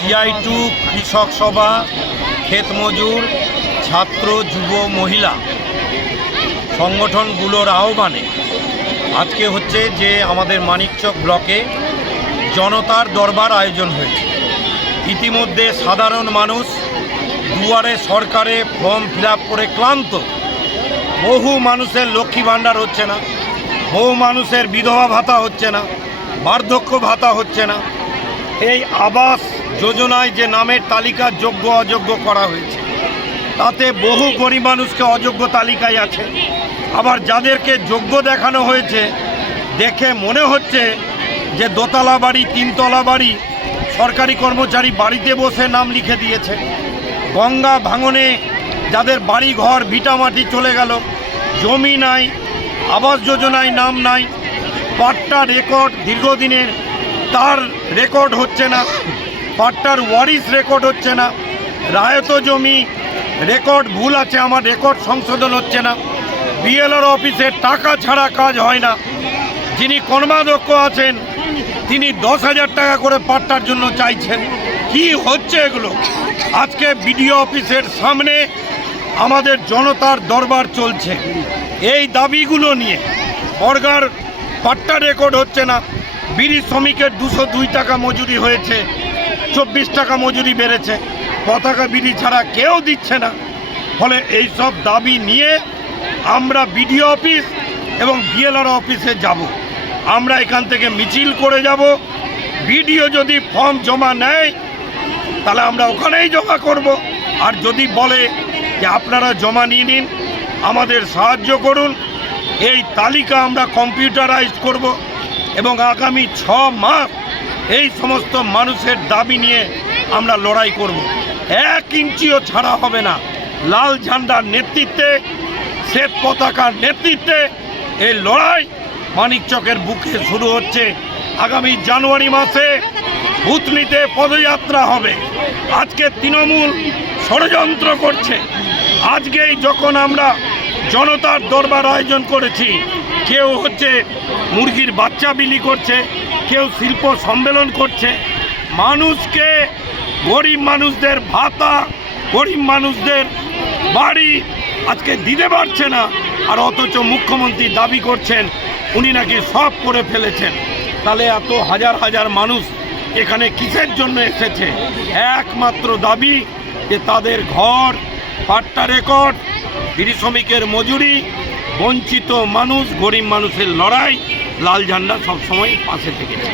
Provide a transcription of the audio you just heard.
CI2 কৃষক সভা, ক্ষেত মজুর, ছাত্র, যুব, মহিলা সংগঠনগুলোর আহ্বানে আজকে হচ্ছে যে আমাদের মানিকচক ব্লকে জনতার দরবার আয়োজন হয়েছে। ইতিমধ্যে সাধারণ মানুষ দুয়ারে সরকারে ফর্ম ফিল আপ করে ক্লান্ত। বহু মানুষের লক্ষ্মী ভাণ্ডার হচ্ছে না, বহু মানুষের বিধবা ভাতা হচ্ছে না, বার্ধক্য ভাতা হচ্ছে না। এই আবাস যোজনায় যে নামের তালিকা যোগ্য অযোগ্য করা হয়েছে, তাতে বহু গরিব মানুষকে অযোগ্য তালিকায় আছে। আবার যাদেরকে যোগ্য দেখানো হয়েছে দেখে মনে হচ্ছে যে দোতলা বাড়ি, তিনতলা বাড়ি, সরকারি কর্মচারী বাড়িতে বসে নাম লিখে দিয়েছে। গঙ্গা ভাঙনে যাদের বাড়ি ঘর ভিটামাটি চলে গেল, জমি নাই, আবাস যোজনায় নাম নাই, পাট্টা রেকর্ড দীর্ঘদিনের তার রেকর্ড হচ্ছে না, পাট্টার ওয়ারিশ রেকর্ড হচ্ছে না, রায়ত জমি রেকর্ড ভুল আছে, আমার রেকর্ড সংশোধন হচ্ছে না, বিএলআর অফিসে টাকা ছাড়া কাজ হয় না, যিনি কর্মাধ্যক্ষ আছেন তিনি 10,000 টাকা করে পাট্টার জন্য চাইছেন। কি হচ্ছে এগুলো? আজকে বিডিও অফিসের সামনে আমাদের জনতার দরবার চলছে এই দাবিগুলো নিয়ে। বর্গার পাট্টা রেকর্ড হচ্ছে না, বিড়ি শ্রমিকের 202 টাকা মজুরি হয়েছে, 24 টাকা মজুরি বেড়েছে, পতাকা বিড়ি ছাড়া কেউ দিচ্ছে না। ফলে এই সব দাবি নিয়ে আমরা বিডিও অফিস এবং বিএলআর অফিসে যাব। আমরা এখান থেকে মিছিল করে যাব। বিডিও যদি ফর্ম জমা নেয় তাহলে আমরা ওখানেই জমা করব। আর যদি বলে যে আপনারা জমা নিয়ে নিন, আমাদের সাহায্য করুন, এই তালিকা আমরা কম্পিউটারাইজ করব এবং আগামী 6 মাস এই সমস্ত মানুষের দাবি নিয়ে আমরা লড়াই করব। 1 ইঞ্চিও ছাড়া হবে না। লাল ঝান্ডার নেতৃত্বে, শ্বেত পতাকার নেতৃত্বে এই লড়াই মানিকচকের বুকে শুরু হচ্ছে। আগামী জানুয়ারি মাসে ভূতনিতে পদযাত্রা হবে। আজকে তৃণমূল ষড়যন্ত্র করছে। আজকেই যখন আমরা জনতার দরবার আয়োজন করেছি, কেউ হচ্ছে মুরগির বাচ্চা বিলি করছে, কেউ শিল্প সম্মেলন করছে। মানুষকে, গরিব মানুষদের ভাতা, গরিব মানুষদের বাড়ি আজকে দিতে পারছে না। আর অথচ মুখ্যমন্ত্রী দাবি করছেন উনি নাকি সব করে ফেলেছেন। তাহলে এত হাজার হাজার মানুষ এখানে কিসের জন্য এসেছে? একমাত্র দাবি যে তাদের ঘর, পাট্টা রেকর্ড, বিড়ি শ্রমিকের মজুরি, বঞ্চিত মানুষ, গরিব মানুষের লড়াই। লাল ঝান্ডা সবসময় পাশে থেকেছে।